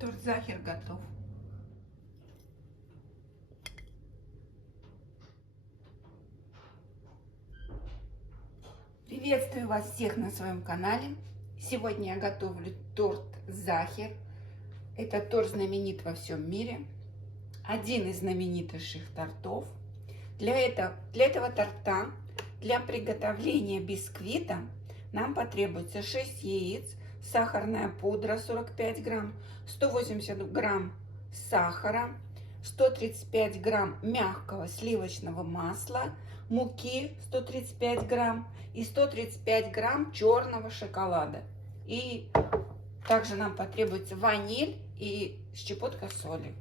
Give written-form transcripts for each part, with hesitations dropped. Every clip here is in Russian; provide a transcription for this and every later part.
Торт Захер готов. Приветствую вас всех на своем канале. Сегодня я готовлю торт Захер. Этот торт знаменит во всем мире. Один из знаменитейших тортов. Для этого торта, для приготовления бисквита нам потребуется 6 яиц, сахарная пудра 45 грамм, 180 грамм сахара, 135 грамм мягкого сливочного масла, муки 135 грамм и 135 грамм черного шоколада. И также нам потребуется ваниль и щепотка соли.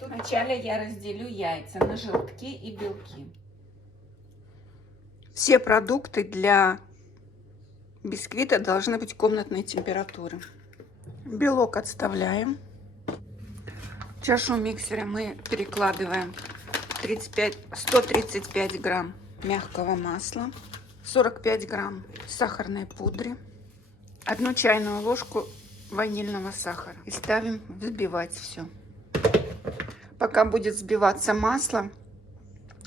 Вначале я разделю яйца на желтки и белки. Все продукты для бисквита должны быть комнатной температуры. Белок отставляем. В чашу миксера мы перекладываем 135 грамм мягкого масла, 45 грамм сахарной пудры, 1 чайную ложку ванильного сахара и ставим взбивать все. Пока будет взбиваться масло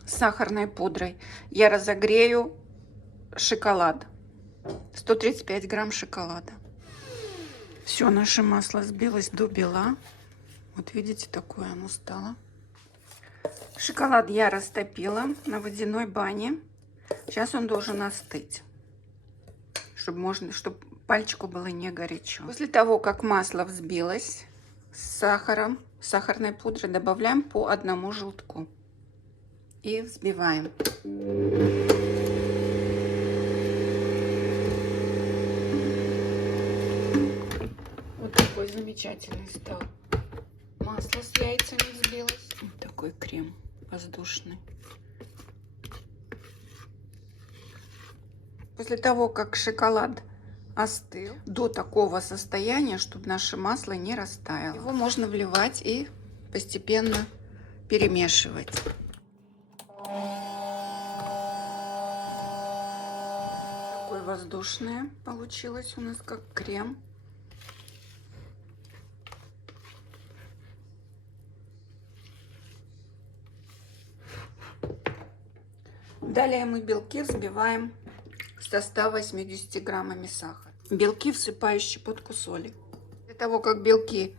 с сахарной пудрой, я разогрею шоколад. 135 грамм шоколада. Все, наше масло сбилось до бела. Вот видите, такое оно стало. Шоколад я растопила на водяной бане. Сейчас он должен остыть, чтобы пальчику было не горячо. После того, как масло взбилось с сахаром, сахарной пудрой, добавляем по 1 желтку и взбиваем. Вот такой замечательный стал. Масло с яйцами взбилось. Вот такой крем воздушный. После того, как шоколад остыл до такого состояния, чтобы наше масло не растаяло, его можно вливать и постепенно перемешивать. Такое воздушное получилось у нас, как крем. Далее мы белки взбиваем со 180 граммами сахара. Белки всыпаю щепотку соли. Для того, как белки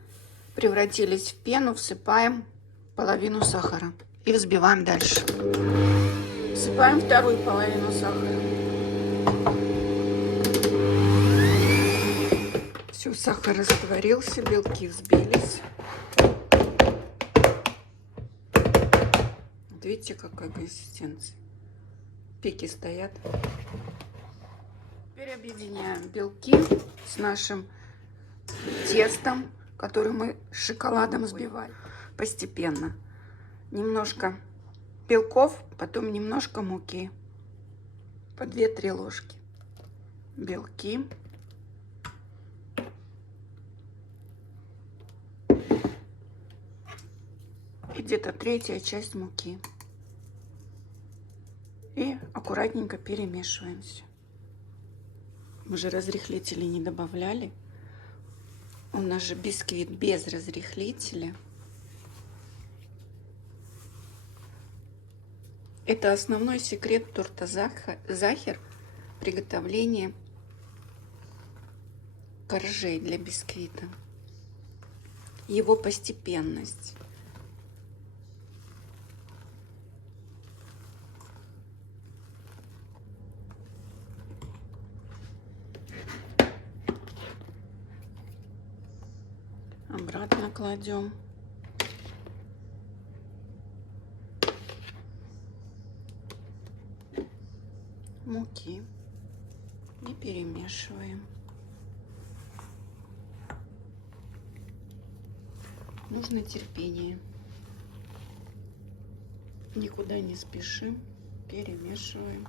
превратились в пену, всыпаем половину сахара и взбиваем дальше. Всыпаем вторую половину сахара. Все, сахар растворился, белки взбились. Вот видите, какая консистенция. Пики стоят. Теперь объединяем белки с нашим тестом, который мы с шоколадом взбивали. Постепенно. Немножко белков, потом немножко муки. По 2-3 ложки. Белки. И где-то 1/3 часть муки. И аккуратненько перемешиваем все. Мы же разрыхлители не добавляли. У нас же бисквит без разрыхлителя. Это основной секрет торта Захер — приготовление коржей для бисквита. Его постепенность. Обратно кладем. Муки и перемешиваем. Нужно терпение. Никуда не спешим, перемешиваем.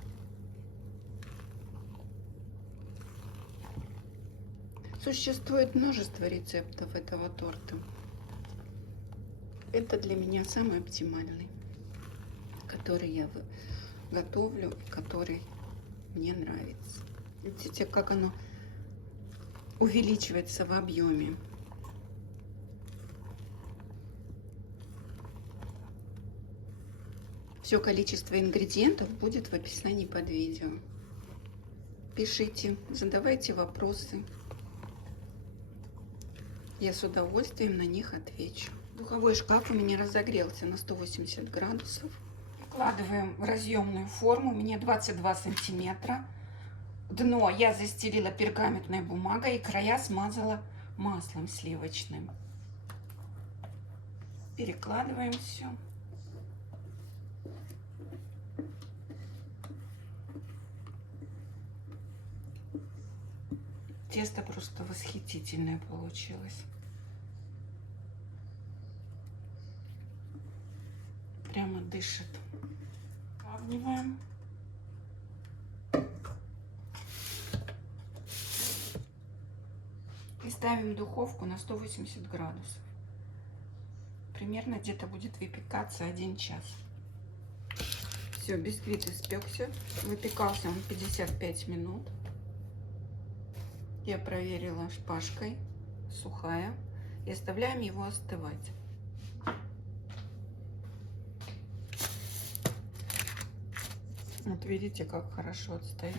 Существует множество рецептов этого торта. Это для меня самый оптимальный, который я готовлю, который мне нравится. Видите, как оно увеличивается в объеме. Все количество ингредиентов будет в описании под видео. Пишите, задавайте вопросы. Я с удовольствием на них отвечу. Духовой шкаф у меня разогрелся на 180 градусов. Вкладываем в разъемную форму. У меня 22 сантиметра. Дно я застелила пергаментной бумагой и края смазала маслом сливочным. Перекладываем все. Тесто просто восхитительное получилось. Прямо дышит. Сравниваем. И ставим в духовку на 180 градусов. Примерно где-то будет выпекаться 1 час. Все, бисквит испекся. Выпекался он 55 минут. Я проверила шпажкой, сухая. И оставляем его остывать. Вот видите, как хорошо отстает.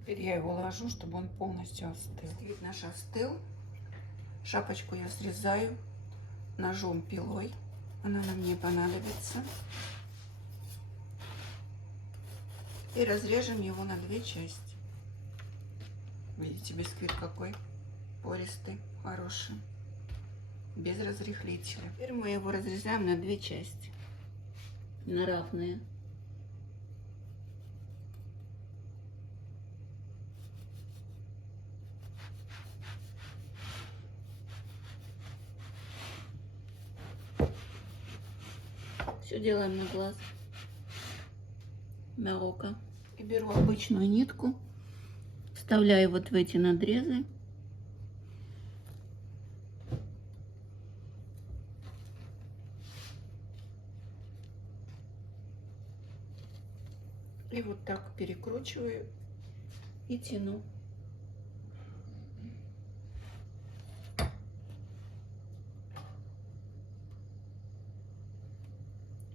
Теперь я его ложу, чтобы он полностью остыл. Бисквит наш остыл. Шапочку я срезаю ножом, пилой. Она нам не понадобится. И разрежем его на 2 части. Видите, бисквит какой пористый, хороший, без разрыхлителя. Теперь мы его разрезаем на 2 части, на равные. Все делаем на глаз. Марокко. И беру обычную нитку, вставляю вот в эти надрезы. И вот так перекручиваю и тяну.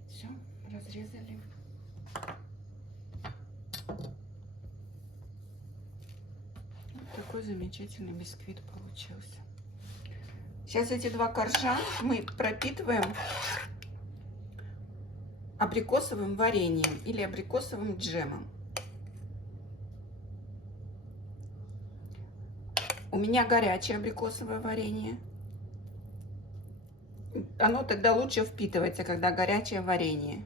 Все, разрезали. Вот такой замечательный бисквит получился. Сейчас эти 2 коржа мы пропитываем абрикосовым вареньем или абрикосовым джемом. У меня горячее абрикосовое варенье. Оно тогда лучше впитывается, когда горячее варенье.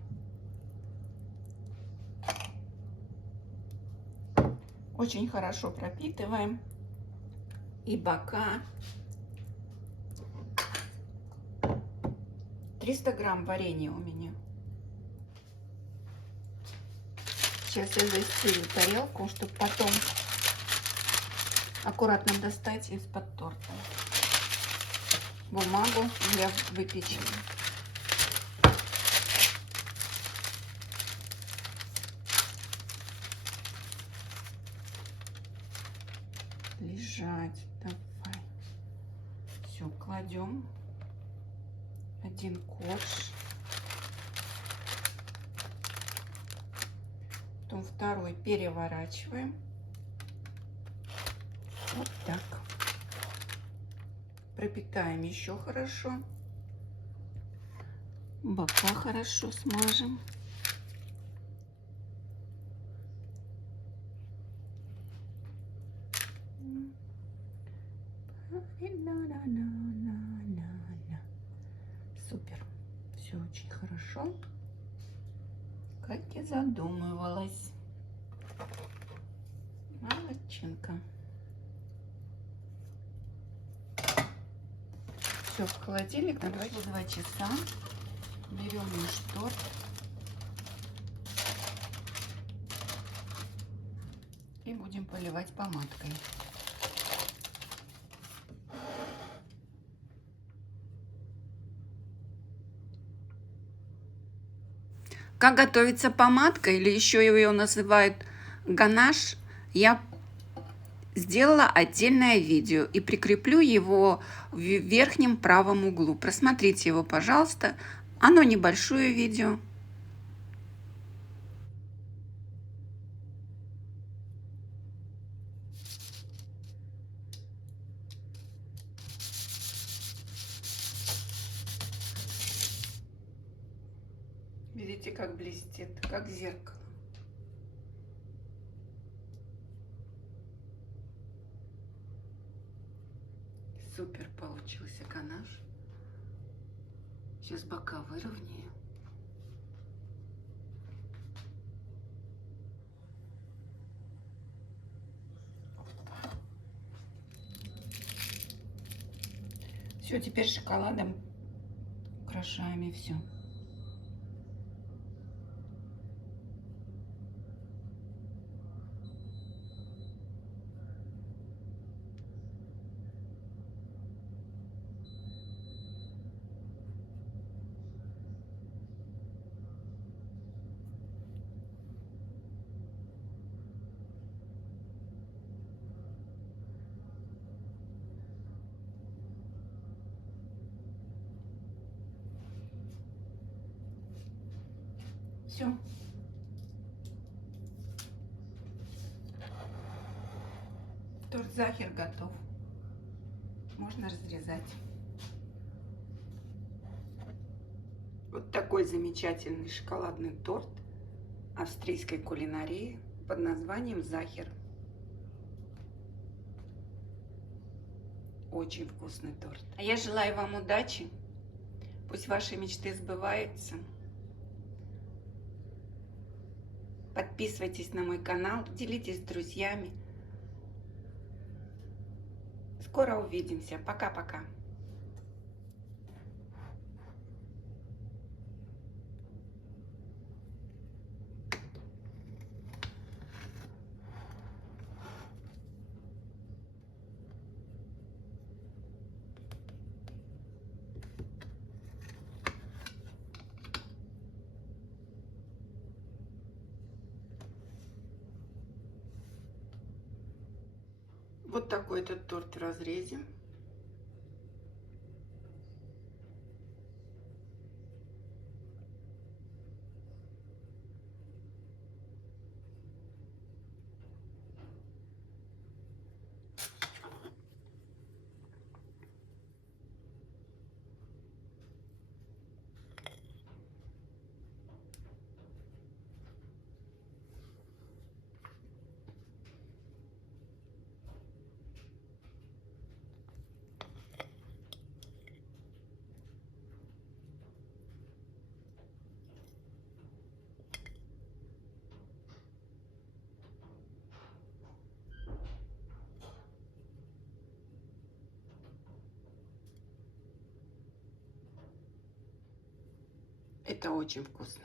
Очень хорошо пропитываем и бока. 300 грамм варенья у меня. Сейчас я застелю тарелку, чтобы потом аккуратно достать из-под торта бумагу для выпечки. Лежать, давай. Все, кладем 1 корж, потом 2 переворачиваем. Вот так. Пропитаем еще хорошо. Бока хорошо смажем. Супер. Все очень хорошо. Как я задумывалась. Молодчинка. Все, в холодильник на 2 часа. Берем наш торт. И будем поливать помадкой. Как готовится помадка, или еще ее называют ганаш, я сделала отдельное видео и прикреплю его в верхнем правом углу. Просмотрите его, пожалуйста. Оно небольшое видео. Видите, как блестит, как зеркало. Супер получился ганаш. Сейчас бока выровняю. Все, теперь шоколадом украшаем и все. Все. Торт Захер готов. Можно разрезать. Вот такой замечательный шоколадный торт австрийской кулинарии под названием Захер. Очень вкусный торт. А я желаю вам удачи. Пусть ваши мечты сбываются. Подписывайтесь на мой канал, делитесь с друзьями. Скоро увидимся. Пока-пока. Вот такой этот торт в разрезе. Это очень вкусно.